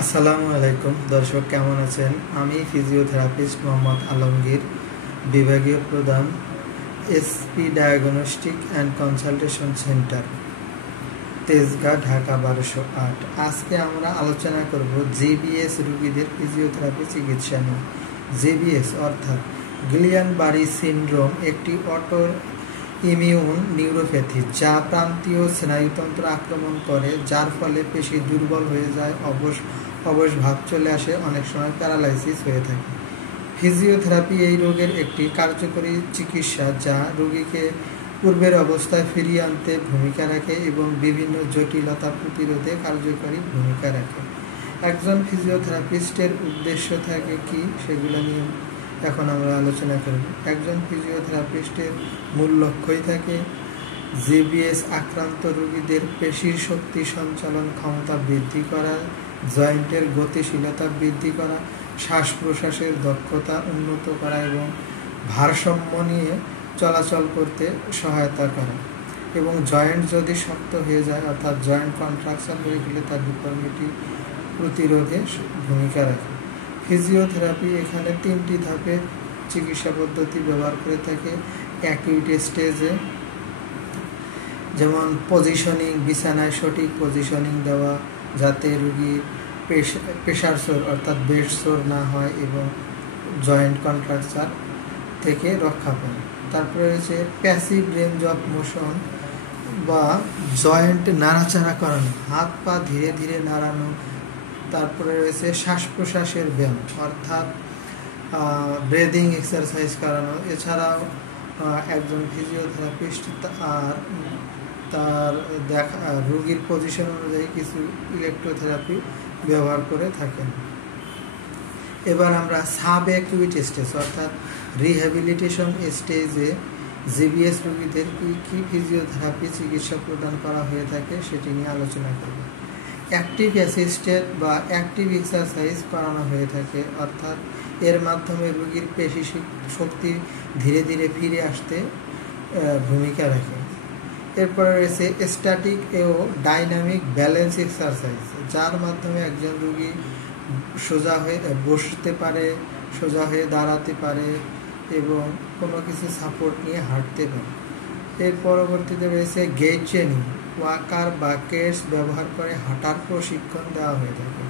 আসসালামু আলাইকুম দর্শক, কেমন আছেন? আমি ফিজিওথেরাপিস্ট মোহাম্মদ আলমগীর, বিভাগীয় প্রধান, SP diagnostic and consultation centre, Tejgaon, Dhaka ১২০৮। আজকে আমরা আলোচনা করব জিবিএস রোগীদের ফিজিওথেরাপি চিকিৎসা নিয়ে। জিবিএস অর্থাৎ গিলিয়ান বারি সিনড্রোম একটি অটো ইমিউন নিউরোপ্যাথি যা প্রান্তীয় স্নায়ুতন্ত্র আক্রমণ করে, যার ফলে পেশি দুর্বল হয়ে যায়, অবশ ভাব চলে আসে, অনেক সময় প্যারালাইসিস হয়ে থাকে। ফিজিওথেরাপি এই রোগের একটি কার্যকরী চিকিৎসা যা রোগীকে পূর্বের অবস্থায় ফিরিয়ে আনতে ভূমিকা রাখে এবং বিভিন্ন জটিলতা প্রতিরোধে কার্যকরী ভূমিকা রাখে। একজন ফিজিওথেরাপিস্টের উদ্দেশ্য থাকে কি, সেগুলো নিয়ে এখন আমরা আলোচনা করব। একজন ফিজিওথেরাপিস্টের মূল লক্ষ্যই থাকে জিবিএস আক্রান্ত রোগীদের পেশির শক্তি সঞ্চালন ক্ষমতা বৃদ্ধি করা, জয়েন্টের গতিশীলতা বৃদ্ধি করা, শ্বাস প্রশ্বাসের দক্ষতা উন্নত করা এবং ভারসাম্য নিয়ে চলাচল করতে সহায়তা করা, এবং জয়েন্ট যদি শক্ত হয়ে যায় অর্থাৎ জয়েন্ট কন্ট্রাকশন হয়ে গেলে তার ডিফর্মিটি প্রতিরোধে ভূমিকা রাখে। ফিজিওথেরাপি এখানে 3টি ধাপে চিকিৎসা পদ্ধতি ব্যবহার করে থাকে। অ্যাকিউট স্টেজে যেমন পজিশনিং, বিছানায় সঠিক পজিশনিং দেওয়া যাতে রোগীর প্রেশার সোর অর্থাৎ বেড সোর না হয় এবং জয়েন্ট কন্ট্রাকচার থেকে রক্ষা পায়। তারপরে রয়েছে প্যাসিভ রেঞ্জ অফ মোশন বা জয়েন্ট নাড়াচাড়া করানো, হাত পা ধীরে ধীরে নাড়ানো। তারপরে রয়েছে শ্বাস প্রশ্বাসের ব্যায়াম অর্থাৎ ব্রেদিং এক্সারসাইজ করানো। এছাড়াও একজন ফিজিওথেরাপিস্ট তার রোগীর পজিশন অনুযায়ী কিছু ইলেকট্রোথেরাপি ব্যবহার করে থাকেন। এবার আমরা সাব অ্যাকিউট স্টেজ অর্থাৎ রিহ্যাবিলিটেশন স্টেজে জিবিএস রোগীদের কী ফিজিওথেরাপি চিকিৎসা প্রদান করা হয়ে থাকে সেটি নিয়ে আলোচনা করব। অ্যাক্টিভ অ্যাসিস্টেড বা অ্যাক্টিভ এক্সারসাইজ করানো হয়ে থাকে, অর্থাৎ এর মাধ্যমে রোগীর পেশি শক্তি ধীরে ধীরে ফিরে আসতে ভূমিকা রাখে। এরপরে রয়েছে স্ট্যাটিক ও ডাইনামিক ব্যালেন্স এক্সারসাইজ, যার মাধ্যমে একজন রোগী সোজা হয়ে বসতে পারে, সোজা হয়ে দাঁড়াতে পারে এবং কোনো কিছু সাপোর্ট নিয়ে হাঁটতে পারে। এর পরবর্তীতে রয়েছে গেট ট্রেনিং, ওয়াকার বা কেটস ব্যবহার করে হাঁটার প্রশিক্ষণ দেওয়া হয়ে থাকে।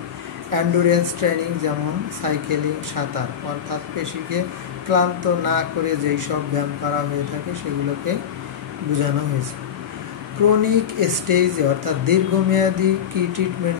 অ্যান্ডুরেন্স ট্রেনিং যেমন সাইকেলিং, সাঁতার, অর্থাৎ পেশিকে ক্লান্ত না করে যেই সব ব্যায়াম করা হয়ে থাকে সেগুলোকে বোঝানো হয়েছে। ক্রনিক স্টেজে অর্থাৎ দীর্ঘমেয়াদী কি ট্রিটমেন্ট